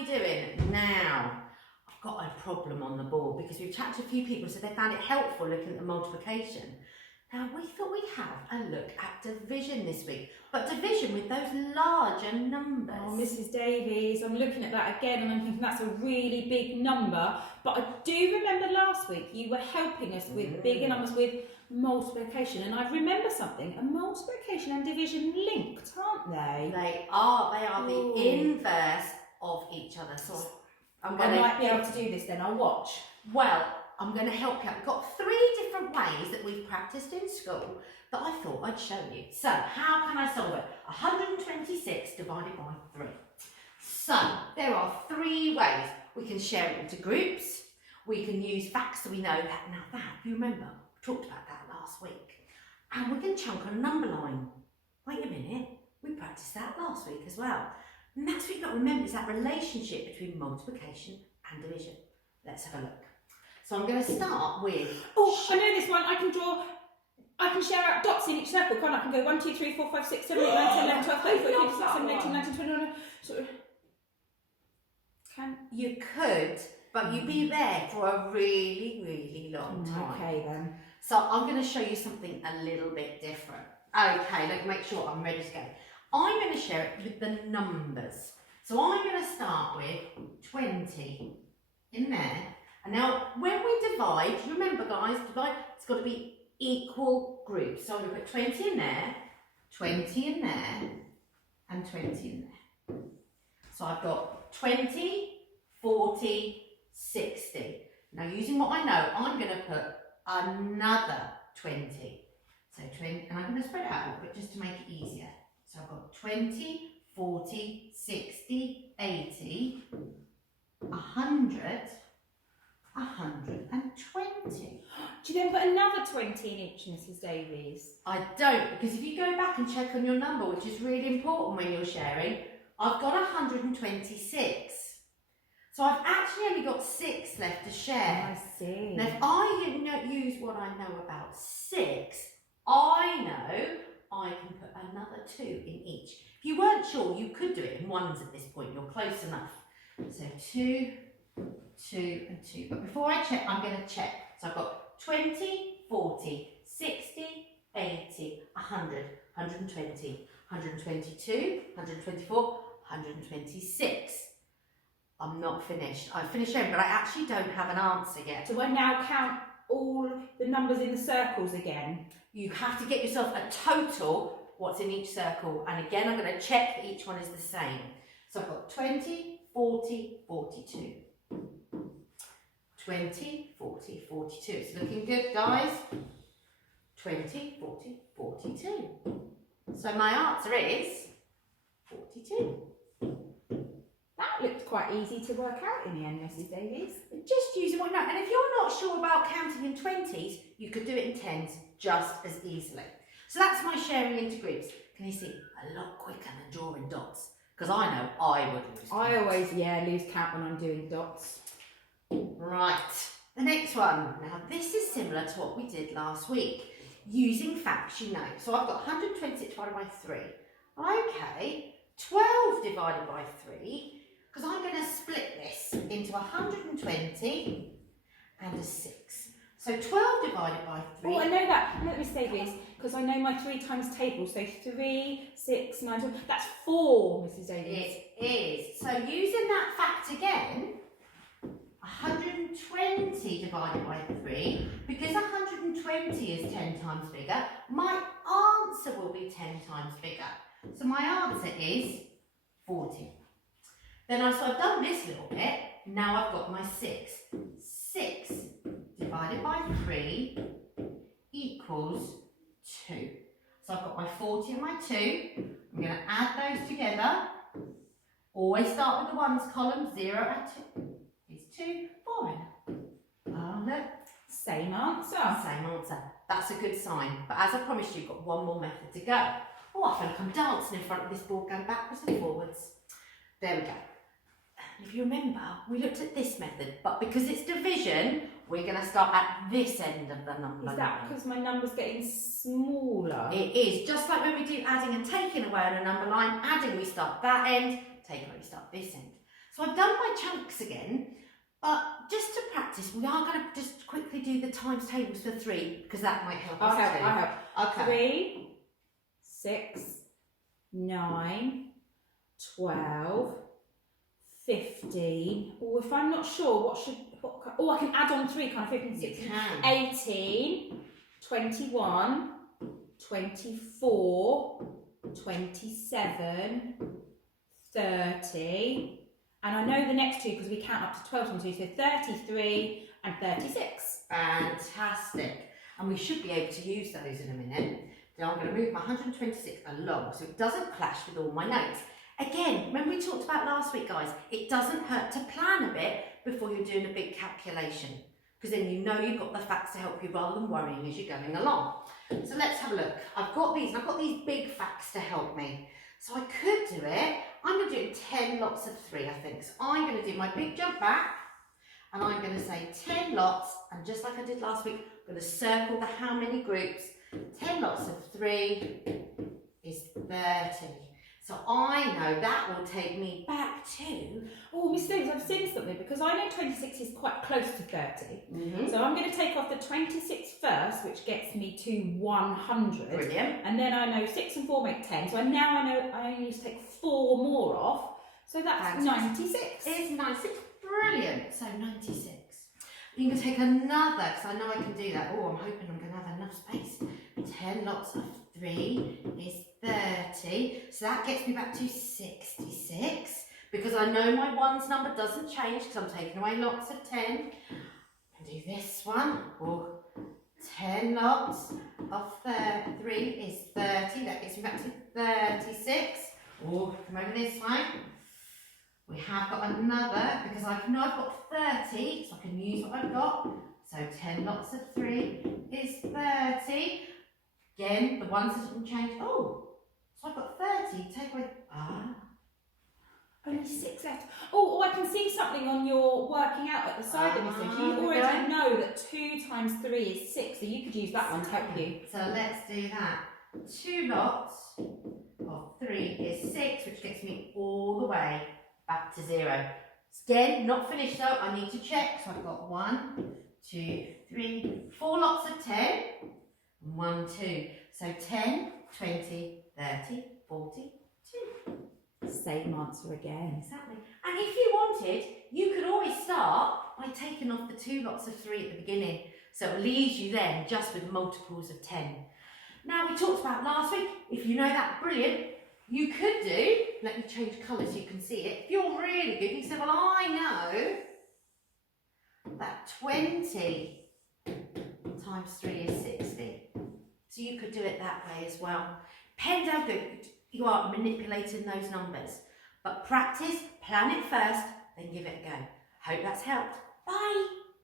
you doing? Now, I've got a problem on the board because we've chatted to a few people, so they found it helpful looking at the multiplication. Now, we thought we'd have a look at division this week, but division with those larger numbers. Oh, Mrs. Davies, I'm looking at that again and I'm thinking that's a really big number. But I do remember last week you were helping us with bigger numbers with multiplication. And I remember something, a multiplication and division linked, aren't they? They are the inverse of each other. So I might be able to do this then, I'll watch. Well, I'm going to help you out. We've got 3 different ways that we've practiced in school that I thought I'd show you. So, how can I solve it? 126 divided by 3. So, there are 3 ways. We can share it into groups. We can use facts so we know that. Now that, if you remember, we talked about that last week. And we can chunk on a number line. Wait a minute, we practiced that last week as well. And that's what you've got to remember, is that relationship between multiplication and division. Let's have a look. So I'm going to start with... Oh, I know this one. I can share out dots in each circle, can't I? I can go 1, 2, 3, 4, 5, 6, 7, 8, 9, 10, 11, 12, 13, 14, 15, 16, 17, 18, 19, 20, 21. You could, but you'd be there for a really, really long time. Okay then. So I'm going to show you something a little bit different. Okay, let's make sure I'm ready to go. I'm going to share it with the numbers. So I'm going to start with 20 in there. And now, when we divide, remember guys, divide, it's got to be equal groups. So I'm going to put 20 in there, 20 in there, and 20 in there. So I've got 20, 40, 60. Now, using what I know, I'm going to put another 20. So 20, and I'm going to spread it out a little bit just to make it easier. So I've got 20, 40, 60, 80, 100, 120. Do you then put another 20 in each, Mrs. Davies? I don't, because if you go back and check on your number, which is really important when you're sharing, I've got 126. So I've actually only got 6 left to share. I see. Now if I use what I know about 6, I know I can put another 2 in each. If you weren't sure, you could do it in ones at this point, you're close enough. So 2, 2 and 2. But before I check, I'm going to check. So I've got 20, 40, 60, 80, 100, 120, 122, 124, 126. I'm not finished. I've finished sharing, but I actually don't have an answer yet. So I now count all the numbers in the circles again. You have to get yourself a total, what's in each circle. And again, I'm going to check that each one is the same. So I've got 20, 40, 42. 20, 40, 42. It's looking good, guys. 20, 40, 42. So my answer is 42. That looked quite easy to work out in the end, Mrs. Davies. Just using what you know. And if you're not sure about counting in 20s, you could do it in 10s just as easily. So that's my sharing into groups. Can you see? A lot quicker than drawing dots. Because I know I would lose count. I always, lose count when I'm doing dots. Right, the next one. Now this is similar to what we did last week, using facts you know. So I've got 120 divided by 3. Okay, 12 divided by 3, because I'm going to split this into 120 and a 6. So 12 divided by 3. Oh, I know that. I know that, Miss Davies, because I know my 3 times table. So 3, 6, 9, 12. That's 4, Mrs. Davies. It is. So using that fact again, 120 divided by 3, because 120 is 10 times bigger, my answer will be 10 times bigger. So my answer is 40. Then so I've done this little bit, now I've got my 6. 6 divided by 3 equals 2. So I've got my 40 and my 2. I'm going to add those together. Always start with the ones column, 0 and 2. Is 2, 4 in. Oh, look. Same answer. Same answer. That's a good sign. But as I promised you, you've got one more method to go. Oh, I feel like I'm dancing in front of this board, going backwards and forwards. There we go. If you remember, we looked at this method, but because it's division, we're going to start at this end of the number line. Is that because my number's getting smaller? It is. Just like when we do adding and taking away on a number line, adding we start that end, taking away we start this end. So I've done my chunks again, but just to practice, we are going to just quickly do the times tables for 3 because that might help us too. I help. Okay. 3, 6, 9, 12, 15. Or if I'm not sure, I can add on 3, kind of 15, You 16, can. 18, 21, 24, 27, 30. And I know the next 2 because we count up to 12 and 2, so 33 and 36. Fantastic. And we should be able to use those in a minute. Now I'm going to move my 126 along so it doesn't clash with all my notes. Again, when we talked about last week, guys, it doesn't hurt to plan a bit before you're doing a big calculation, because then you know you've got the facts to help you rather than worrying as you're going along. So let's have a look. I've got these big facts to help me. So I could do it. I'm going to do 10 lots of 3, I think. So I'm going to do my big jump back, and I'm going to say 10 lots, and just like I did last week, I'm going to circle the how many groups. 10 lots of 3 is 30. So I know that will take me back to... Oh, Miss Davis, I've seen something because I know 26 is quite close to 30. So I'm going to take off the 26 first, which gets me to 100. Brilliant. And then I know 6 and 4 make 10. So now I know I only need to take 4 more off. So that's 96. It's 96. Brilliant. So 96. You can take another, because I know I can do that. Oh, I'm hoping I'm going to have enough space. 10 lots of 3 is 30. So that gets me back to 66. Because I know my ones number doesn't change because I'm taking away lots of 10. And do this one. Oh, 10 lots of 3 is 30. That gets me back to 36. Oh, come over this way. We have got another, because I know I've got 30, so I can use what I've got. So 10 lots of 3 is 30. Again, the ones that didn't change. Oh, so I've got 30. Take away. Only 6 left. Oh, I can see something on your working out at the side of this. You already know that 2 times 3 is 6, so you could use that one to help you. So let's do that. 2 lots of 3 is 6, which gets me all the way back to 0. Again, not finished though. I need to check. So I've got 1, 2, 3, 4 lots of 10. 1, 2. So 10, 20, 30, 40, 2. Same answer again. Exactly. And if you wanted, you could always start by taking off the 2 lots of 3 at the beginning. So it leaves you then just with multiples of 10. Now we talked about last week, if you know that, brilliant. You could do, let me change colour so you can see it. If you're really good, you say, well, I know that 20 times 3 is 60. So you could do it that way as well. Depends how good you are at manipulating those numbers. But practice, plan it first, then give it a go. Hope that's helped. Bye.